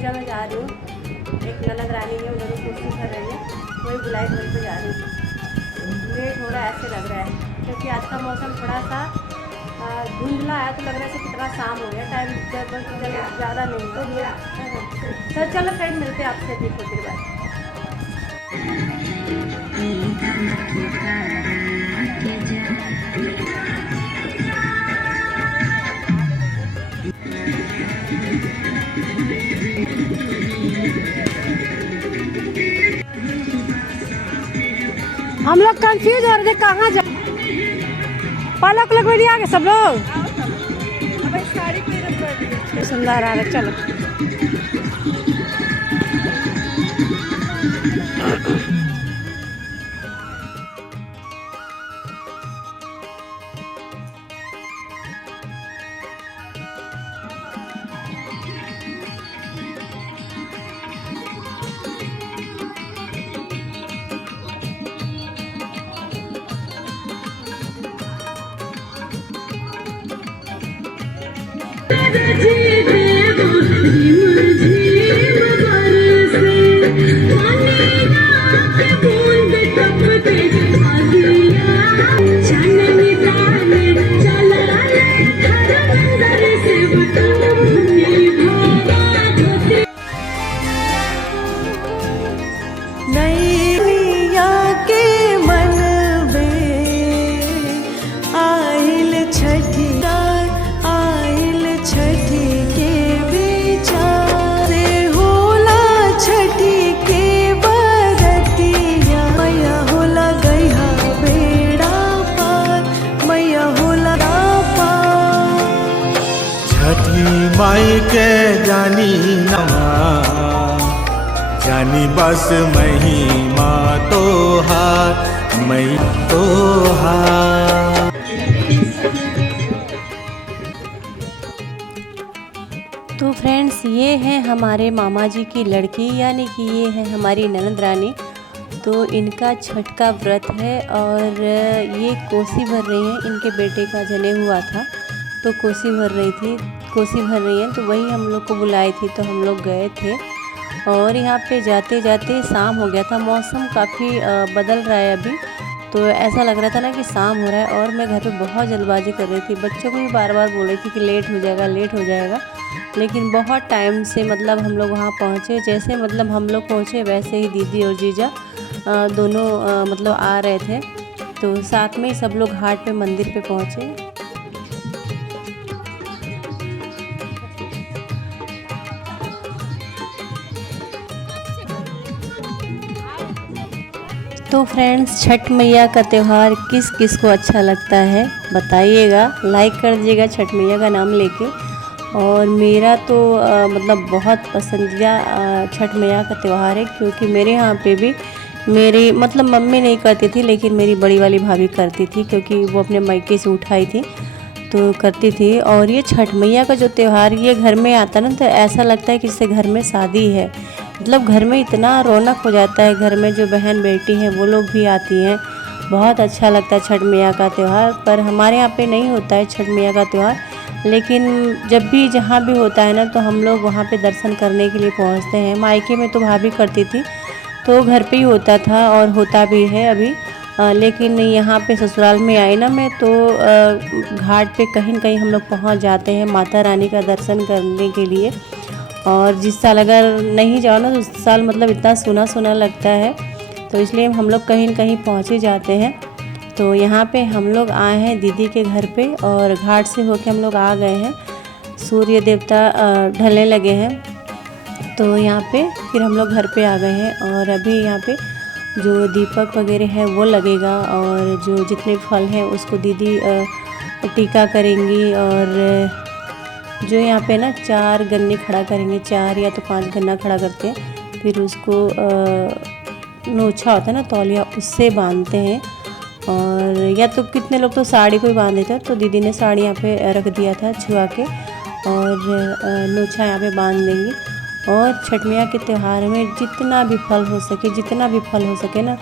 पूजा में जा रही हूँ। एक ननद रानी है, उन्होंने कोशिश कर रही है, वही बुलाई वहीं पर जा रही हूँ। लेट हो रहा है ऐसे लग रहा है, क्योंकि आज का मौसम थोड़ा सा धुंधला है, तो लग रहा है कितना शाम हो गया। टाइम जब ज़्यादा नहीं हो तो चलो फ्रेंड, मिलते हैं आपसे अभी थोड़ी देर बाद। हम लोग कंफ्यूज हो रहे थे कहाँ जा। पालक लोग भी आ गए सब लोग। सुंदर आ रहा, चलो। माई के जानी नमा जानी बस महिमा तो हार मई तो हार। तो फ्रेंड्स, ये है हमारे मामा जी की लड़की, यानी कि ये है हमारी ननद रानी। तो इनका छठ का व्रत है और ये कोसी भर रही हैं। इनके बेटे का जनेऊ हुआ था तो कोसी भर रही हैं, तो वही हम लोग को बुलाई थी, तो हम लोग गए थे। और यहाँ पे जाते जाते शाम हो गया था। मौसम काफ़ी बदल रहा है अभी, तो ऐसा लग रहा था ना कि शाम हो रहा है। और मैं घर पे बहुत जल्दबाजी कर रही थी, बच्चों को भी बार बार बोल रही थी कि लेट हो जाएगा। लेकिन बहुत टाइम से मतलब हम लोग वहाँ पहुँचे। जैसे मतलब हम लोग पहुँचे वैसे ही दीदी और जीजा दोनों मतलब आ रहे थे, तो साथ में ही सब लोग घाट पे मंदिर पे पहुँचे। तो फ्रेंड्स, छठ मैया का त्यौहार किस किस को अच्छा लगता है बताइएगा, लाइक कर दीजिएगा छठ मैया का नाम लेके। और मेरा तो मतलब बहुत पसंदीदा छठ मैया का त्यौहार है, क्योंकि मेरे यहाँ पे भी मेरी मतलब मम्मी नहीं करती थी, लेकिन मेरी बड़ी वाली भाभी करती थी, क्योंकि वो अपने मायके से उठाई थी तो करती थी। और ये छठ मैया का जो त्यौहार ये घर में आता ना, तो ऐसा लगता है कि जैसे घर में शादी है। मतलब घर में इतना रौनक हो जाता है, घर में जो बहन बेटी हैं वो लोग भी आती हैं। बहुत अच्छा लगता है छठ मैया का त्यौहार। पर हमारे यहाँ पे नहीं होता है छठ मैया का त्यौहार, लेकिन जब भी जहाँ भी होता है ना, तो हम लोग वहाँ पे दर्शन करने के लिए पहुँचते हैं। मायके में तो भाभी करती थी, तो घर पे ही होता था और होता भी है अभी। लेकिन यहाँ पे ससुराल में आई ना मैं, तो घाट पे कहीं न कहीं हम लोग पहुँच जाते हैं माता रानी का दर्शन करने के लिए। और जिस साल अगर नहीं जाओ ना, तो उस साल मतलब इतना सूना सूना लगता है, तो इसलिए हम लोग कहीं न कहीं पहुँच ही जाते हैं। तो यहाँ पे हम लोग आए हैं दीदी के घर पे, और घाट से होके हम लोग आ गए हैं। सूर्य देवता ढलने लगे हैं, तो यहाँ पे फिर हम लोग घर पे आ गए हैं। और अभी यहाँ पे जो दीपक वगैरह है वो लगेगा, और जो जितने फल हैं उसको दीदी टीका करेंगी। और जो यहाँ पे ना 4 गन्ने खड़ा करेंगे, 4 या तो 5 गन्ना खड़ा करते हैं, फिर उसको नोछा होता है ना तौलिया, उससे बांधते हैं। और या तो कितने लोग तो साड़ी को ही बांध देते हैं, तो दीदी ने साड़ी यहाँ पे रख दिया था छुआ के, और नोछा यहाँ पे बांध देंगे। और छठ मैया के त्यौहार में जितना भी फल हो सके ना,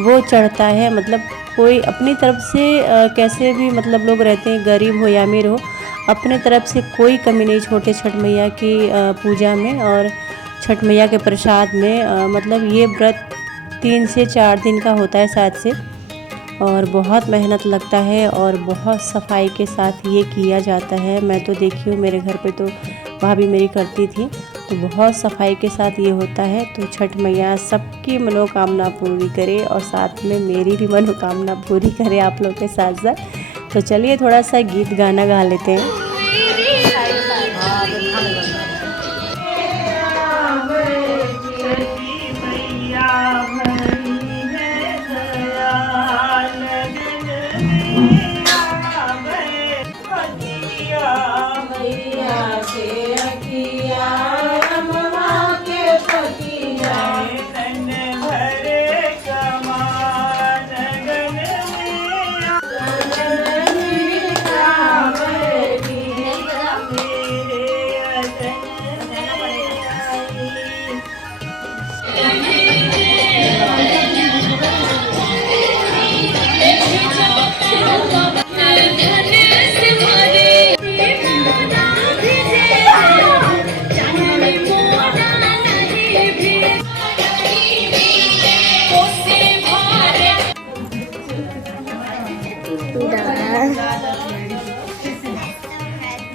वो चढ़ता है। मतलब कोई अपनी तरफ से कैसे भी मतलब लोग रहते हैं, गरीब हो या अमीर हो, अपने तरफ से कोई कमी नहीं छोड़ते छठ मैया की पूजा में। और छठ मैया के प्रसाद में। मतलब ये व्रत 3 से 4 दिन का होता है शायद से, और बहुत मेहनत लगता है और बहुत सफाई के साथ ये किया जाता है। मैं तो देखी हूँ, मेरे घर पे तो भाभी मेरी करती थी, तो बहुत सफाई के साथ ये होता है। तो छठ मैया सबकी मनोकामना पूरी करे और साथ में मेरी भी मनोकामना पूरी करे आप लोग के साथ साथ। तो चलिए थोड़ा सा गीत गाना गा लेते हैं।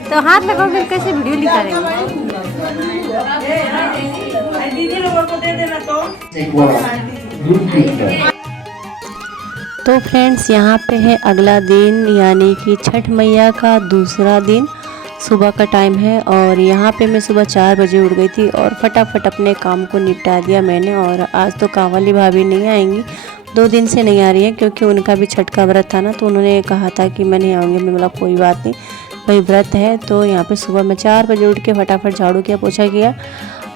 तो हाथ लगाओगे कैसे वीडियो निकालेंगे? तो फ्रेंड्स यहाँ पे है अगला दिन, यानी कि छठ मैया का दूसरा दिन। सुबह का टाइम है और यहाँ पे मैं सुबह 4 बजे उठ गई थी और फटाफट अपने काम को निपटा दिया मैंने। और आज तो कांवली भाभी नहीं आएंगी, 2 दिन से नहीं आ रही है, क्योंकि उनका भी छठ का व्रत था ना, तो उन्होंने कहा था कि मैं नहीं आऊँगी। मैं बोला कोई बात नहीं, भाई व्रत है। तो यहाँ पे सुबह मैं 4 बजे उठ के फटाफट झाड़ू किया, पोछा किया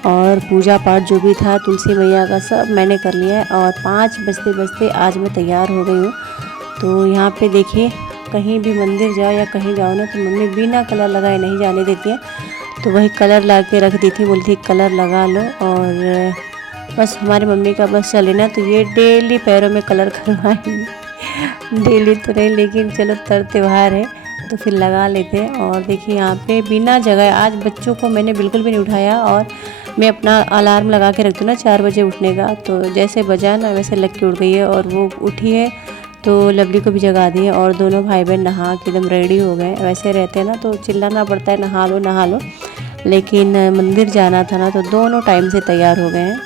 और पूजा पाठ जो भी था तुलसी मैया का सब मैंने कर लिया है। और 5 बजते बजते आज मैं तैयार हो गई हूँ। तो यहाँ पे देखिए, कहीं भी मंदिर जाओ या कहीं जाओ ना, तो मम्मी बिना कलर लगाए नहीं जाने देती है। तो वही कलर ला के रख दी थी, बोली थी कलर लगा लो। और बस हमारी मम्मी का बस चले ना, तो ये डेली पैरों में कलर करवाएंगी। डेली तो नहीं, लेकिन चलो तर त्यौहार है तो फिर लगा लेते हैं। और देखिए यहाँ पे बिना जगह आज बच्चों को मैंने बिल्कुल भी नहीं उठाया, और मैं अपना अलार्म लगा के रखती हूँ ना 4 बजे उठने का, तो जैसे बजा ना वैसे लग के उठ गई है। और वो उठी है तो लवली को भी जगा दी है, और दोनों भाई बहन नहा के एकदम रेडी हो गए। वैसे रहते हैं ना तो चिल्लाना पड़ता है नहा लो नहा लो, लेकिन मंदिर जाना था ना तो दोनों टाइम से तैयार हो गए हैं।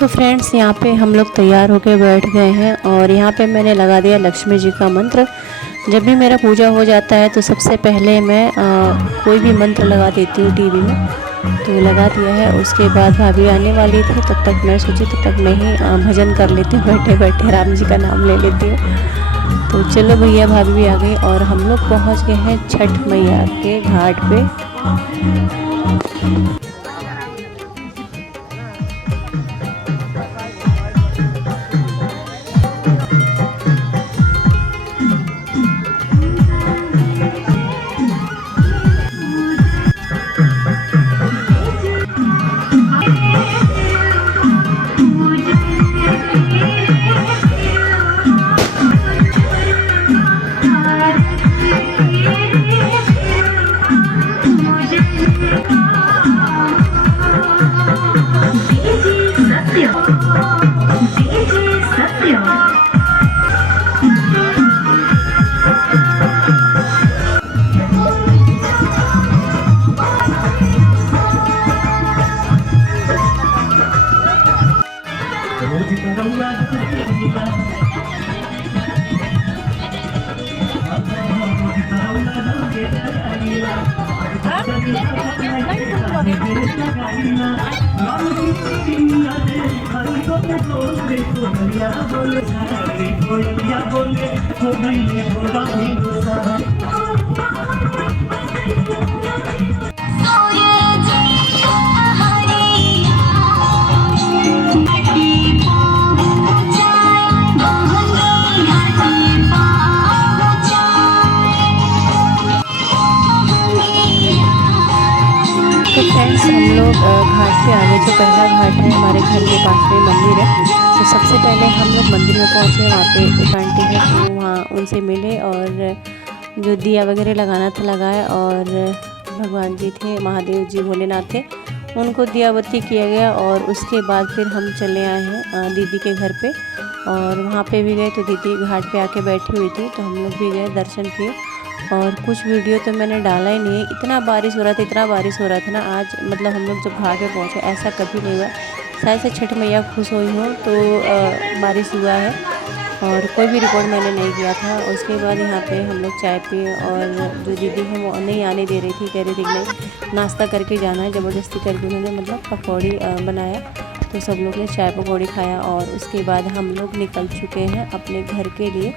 तो फ्रेंड्स यहाँ पे हम लोग तैयार होकर बैठ गए हैं, और यहाँ पे मैंने लगा दिया लक्ष्मी जी का मंत्र। जब भी मेरा पूजा हो जाता है तो सबसे पहले मैं कोई भी मंत्र लगा देती हूँ टीवी में, तो लगा दिया है। उसके बाद भाभी आने वाली थी, तब तक मैं सोची तब तक मैं ही भजन कर लेती हूँ, बैठे बैठे राम जी का नाम ले लेती हूँ। तो चलो भैया भाभी भी आ गई और हम लोग पहुँच गए हैं छठ मैया के घाट पे। घाट पे आ गए। जो पहला घाट है हमारे घर के पास में मंदिर है, तो सबसे पहले हम लोग मंदिर में पहुँचे। वहाँ पे एक आंटी है, तो वहाँ उनसे मिले और जो दिया वगैरह लगाना था लगाए। और भगवान जी थे, महादेव जी भोलेनाथ थे, उनको दिया बत्ती किया गया। और उसके बाद फिर हम चले आए हैं दीदी के घर पे, और वहाँ पे भी गए। तो दीदी घाट पे आके बैठी हुई थी, तो हम लोग भी गए, दर्शन किए। और कुछ वीडियो तो मैंने डाला ही नहीं, इतना बारिश हो रहा था, इतना बारिश हो रहा था ना आज। मतलब हम लोग जब घाट पे पहुँचे ऐसा कभी नहीं हुआ, शायद से छठ मैया खुश हुई हो तो बारिश हुआ है। और कोई भी रिकॉर्ड मैंने नहीं किया था। उसके बाद यहाँ पे हम लोग चाय पिए, और जो दीदी है वो नहीं आने दे रही थी, कह रही थी कि नहीं नाश्ता करके जाना है। ज़बरदस्ती करके उन्होंने मतलब पकौड़ी बनाया, तो सब लोग ने चाय पकौड़ी खाया। और उसके बाद हम लोग निकल चुके हैं अपने घर के लिए।